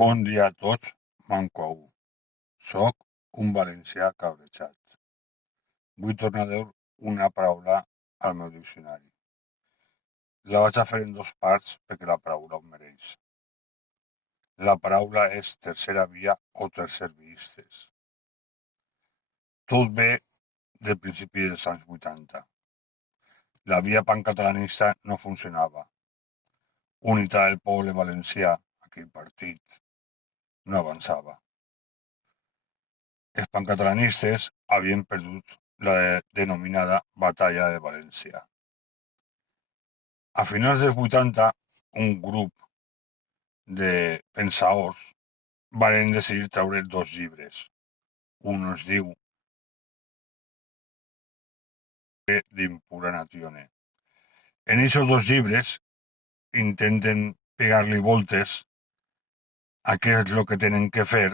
Bon dia a tots, manco a u. Soc un valencià cabrejat. Vull tornar a dir una paraula al meu diccionari. La vaig a fer en dos parts perquè la paraula ho mereix. La paraula és tercera via o tercerviistes. Tot ve del principi dels anys 80. La via pancatalanista no funcionava. Unitat del Poble Valencià, aquell partit, no avançava. Els pancatalanistes havien perdut la denominada Batalla de València. A finals dels 80, un grup de pensadors van decidir treure dos llibres. Un es diu d'Impura Natione. En aquests dos llibres intenten pegar-li voltes a què és el que tenen que fer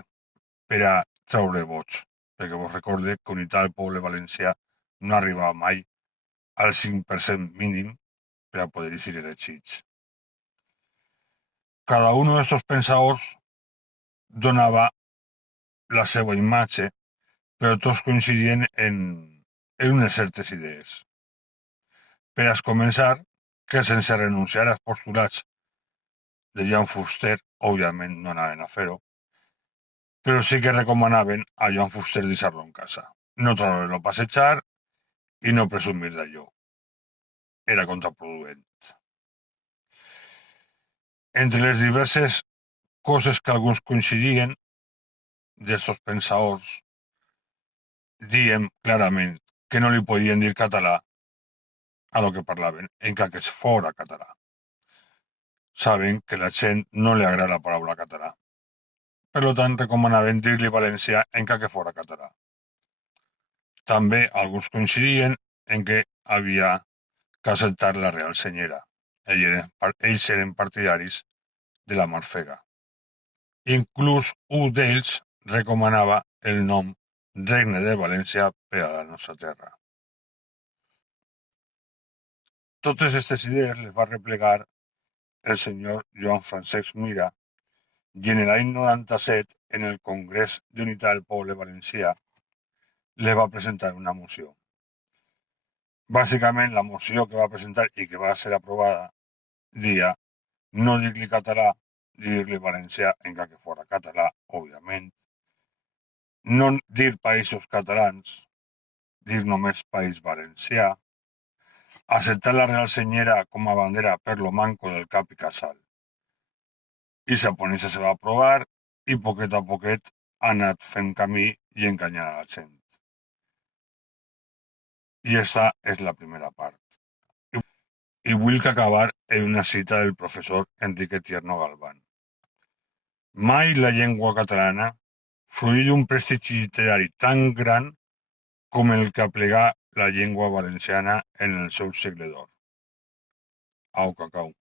per a treure vots. Perquè vos recorde que Unitat del Poble Valencià no arribava mai al 5% mínim per a poder ser elegits. Cada un d'aquests pensadors donava la seva imatge, però tots coincidien en unes certes idees. Per a començar, que sense renunciar als postulats de Joan Fuster, òbviament no anaven a fer-ho, però sí que recomanaven a Joan Fuster deixar-lo en casa, no treure'l a passejar i no presumir d'allò. Era contraproduent. Entre les diverses coses que alguns coincidien d'estos pensadors, diem clarament que no li podien dir català a lo que parlaven, encara que fora català. Saben que a la gent no li agrada la paraula català. Per tant, recomanaven dir-li valencià encara que fora català. També alguns coincidien en que havia que acceptar la Real Senyera. Ells eren partidaris de la Marfega. Inclús un d'ells recomanava el nom Regne de València per a la nostra terra. Totes aquestes idees les va replegar el senyor Joan Francesc Mira i en l'any 97, en el Congrés d'Unitat del Poble Valencià, li va presentar una moció. Bàsicament, la moció que va presentar i que va ser aprovada deia no dir-li català, dir-li valencià encara que fora català, òbviament, no dir països catalans, dir només País Valencià, acceptar la Real Senyera com a bandera per lo manco del cap i casal. I la ponència se va aprovar i poquet a poquet ha anat fent camí i enganyant a la gent. I aquesta és la primera part. I vull que acabar en una cita del professor Enrique Tierno Galván. Mai la llengua catalana fruí d'un prestigi literari tan gran com el que aplegà la llengua valenciana en el seu segle d'or. Au, cacau.